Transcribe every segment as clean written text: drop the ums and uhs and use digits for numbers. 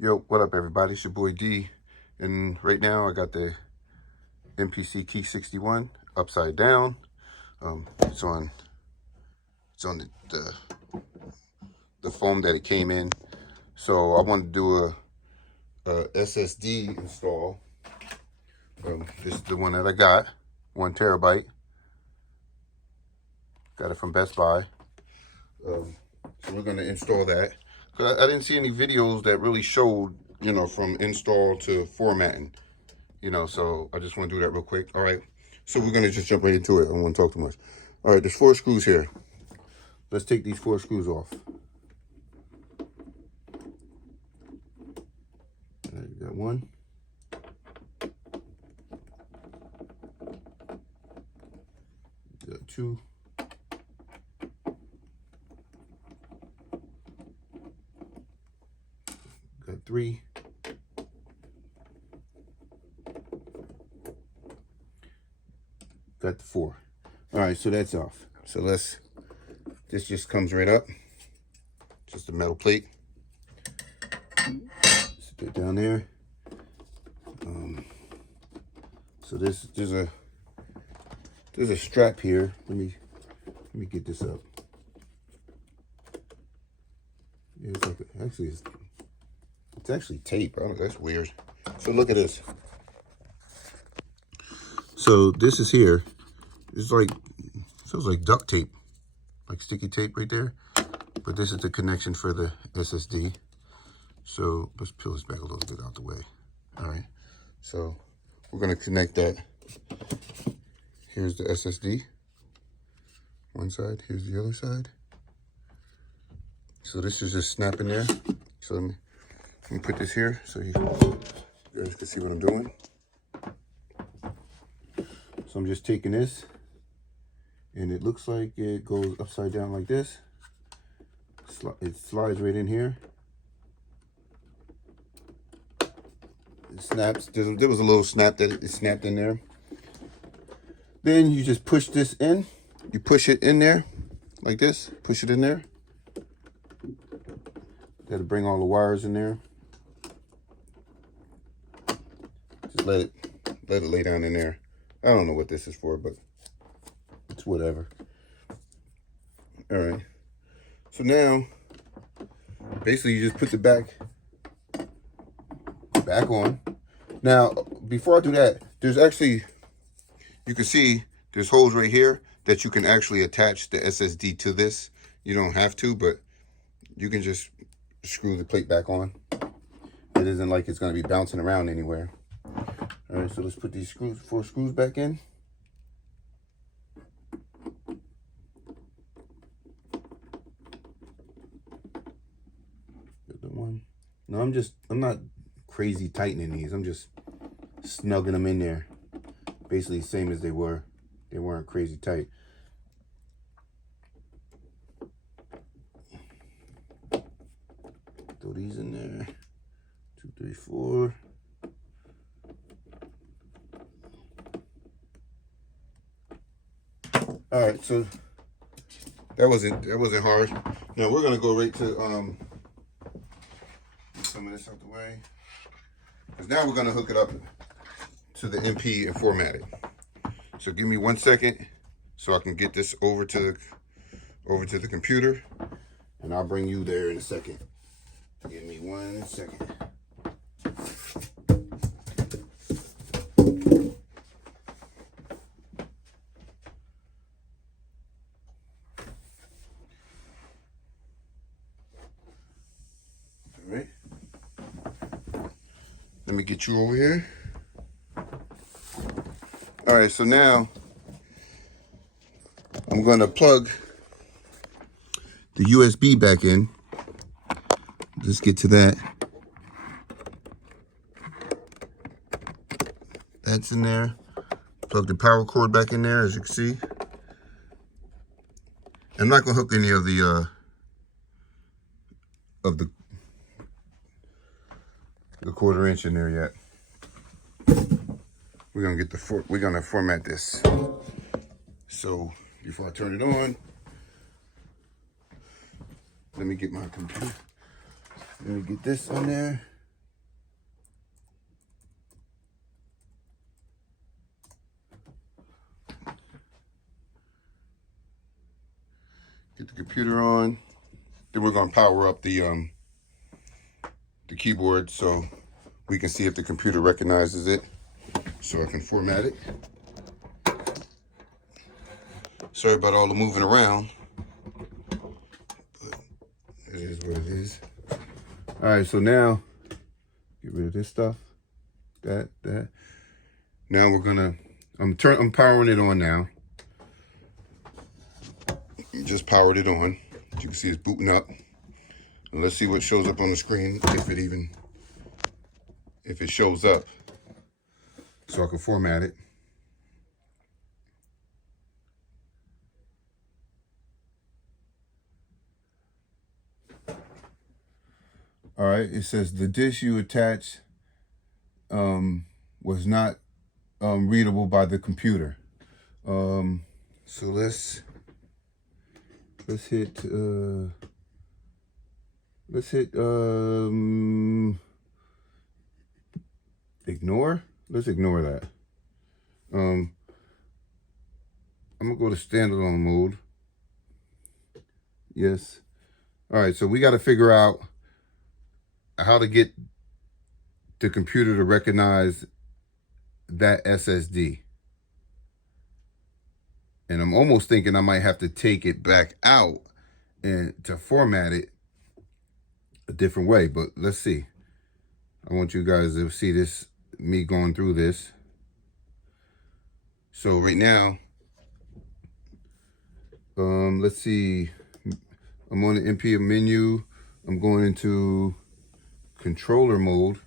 Yo, what up everybody? It's your boy D, and right now I got the MPC Key 61 upside down. It's on the foam that it came in. So I wanted to do a SSD install. This is the one that I got, 1 terabyte. Got it from Best Buy. So we're gonna install that. I didn't see any videos that really showed, from install to formatting, so I just want to do that real quick. All right, so we're going to just jump right into it. I don't want to talk too much. All right, there's 4 screws here. Let's take these 4 screws off. All right, got 1. Got 2. Got 3. Got the 4. All right, so that's off. So this just comes right up. Just a metal plate. Sit that down there. So there's a strap here. Let me get this up. Yeah, it's like it's actually tape. Oh, that's weird. So look at this. So this is here. It's like, feels like duct tape, like sticky tape right there. But this is the connection for the SSD. So let's peel this back a little bit out the way. All right. So we're gonna connect that. Here's the SSD. One side. Here's the other side. So this is just snapping there. So let me put this here so you guys can see what I'm doing. So I'm just taking this, and it looks like it goes upside down like this. It slides right in here. It snaps. There was a little snap that it snapped in there. Then you just push this in. You push it in there like this. Push it in there. Got to bring all the wires in there. Just let it lay down in there. I don't know what this is for, but it's whatever. All right. So now, basically, you just put the back on. Now, before I do that, there's actually, you can see there's holes right here that you can actually attach the SSD to this. You don't have to, but you can just screw the plate back on. It isn't like it's going to be bouncing around anywhere. All right, so let's put these 4 screws back in. Get the one. No, I'm not crazy tightening these. I'm just snugging them in there. Basically the same as they were. They weren't crazy tight. Throw these in there. 2, 3, 4. All right, so that wasn't hard. Now we're gonna go right to get some of this out the way, because now we're gonna hook it up to the MP and format it. So give me 1 second so I can get this over to the computer, and I'll bring you there in a second. Give me 1 second. All right. Let me get you over here. All right, so now I'm going to plug the USB back in. Let's get to that. That's in there. Plug the power cord back in there, as you can see. I'm not going to hook any of the quarter inch in there yet. We're gonna get we're gonna format this. So before I turn it on, let me get my computer. Let me get this on there. computer on. Then we're gonna power up the keyboard so we can see if the computer recognizes it, so I can format it. Sorry about all the moving around, but it is what it is. All right, so now get rid of this stuff, that. Now we're gonna, I'm powering it on now. Just powered it on. As you can see, it's booting up. And let's see what shows up on the screen, if it shows up, so I can format it. All right, it says the disk you attached was not readable by the computer. So let's hit ignore. Let's ignore that. I'm gonna go to standalone mode. Yes. All right, so we got to figure out how to get the computer to recognize that SSD. And I'm almost thinking I might have to take it back out and to format it a different way, but let's see. I want you guys to see this, me going through this. So right now, let's see. I'm on the MP menu. I'm going into controller mode.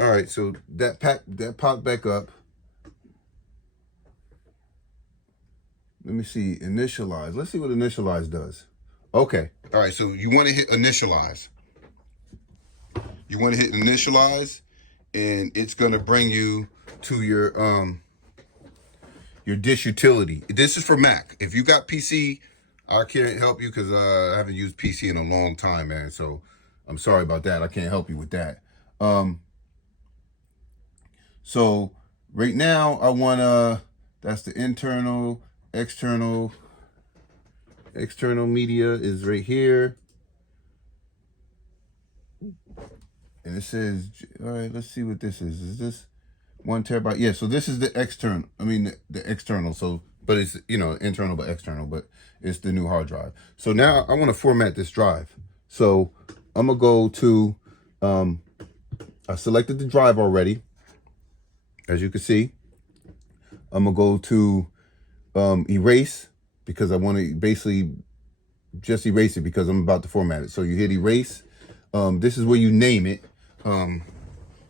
All right, so that popped back up. Let me see, initialize. Let's see what initialize does. Okay, all right, so you want to hit initialize. You want to hit initialize, and it's going to bring you to your disk utility. This is for Mac. If you got PC, I can't help you because I haven't used PC in a long time, man. So I'm sorry about that. I can't help you with that. So right now I want to, that's the internal, external media is right here. And it says, all right, let's see what this is. Is this 1 terabyte? Yeah, so this is the external, the external. So, but it's, internal but external, but it's the new hard drive. So now I want to format this drive. So I'm going to go to, I selected the drive already. As you can see, I'm going to go to erase, because I want to basically just erase it because I'm about to format it. So you hit erase. This is where you name it. I'm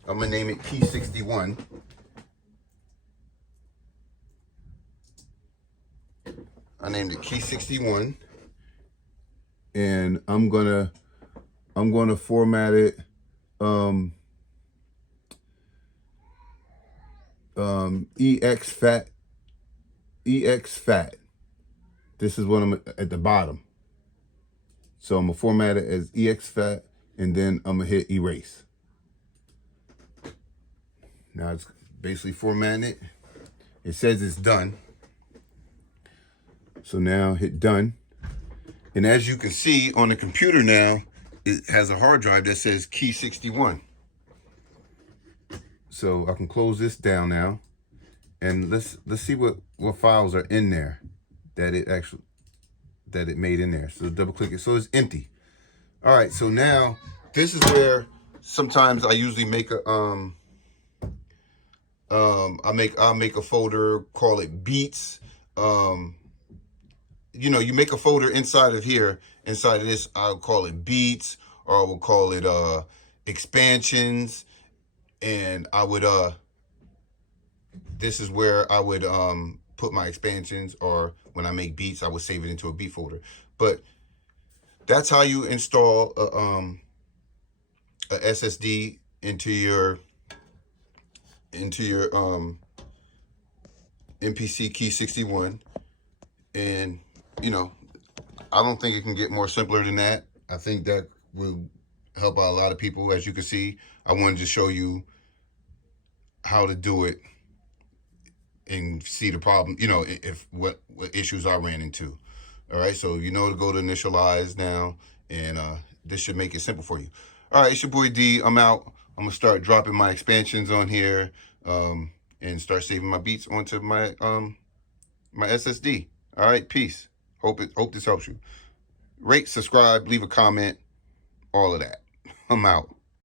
going to name it Key 61. I named it Key 61. And I'm going to format it EXFAT. This is what I'm at the bottom. So I'm gonna format it as EXFAT, and then I'm gonna hit erase. Now it's basically formatting it. It says it's done. So now hit done. And as you can see on the computer now, it has a hard drive that says Key 61. So I can close this down now, and let's see what files are in there that it made in there. So double click it. So it's empty. All right. So now this is where sometimes I usually make a I'll make a folder, call it beats. You make a folder inside of here. Inside of this, I'll call it beats, or I will call it expansions. And I would this is where I would put my expansions, or when I make beats, I would save it into a beat folder. But that's how you install a SSD into your MPC Key 61. And I don't think it can get more simpler than that. I think that will help out a lot of people. As you can see, I wanted to show you how to do it and see the problem, you know, if what issues I ran into. All right, so you know to go to initialize now, and this should make it simple for you. All right, it's your boy D. I'm out. I'm gonna start dropping my expansions on here, and start saving my beats onto my my SSD. All right, peace. Hope this helps you. Rate, subscribe, leave a comment, all of that. I'm out.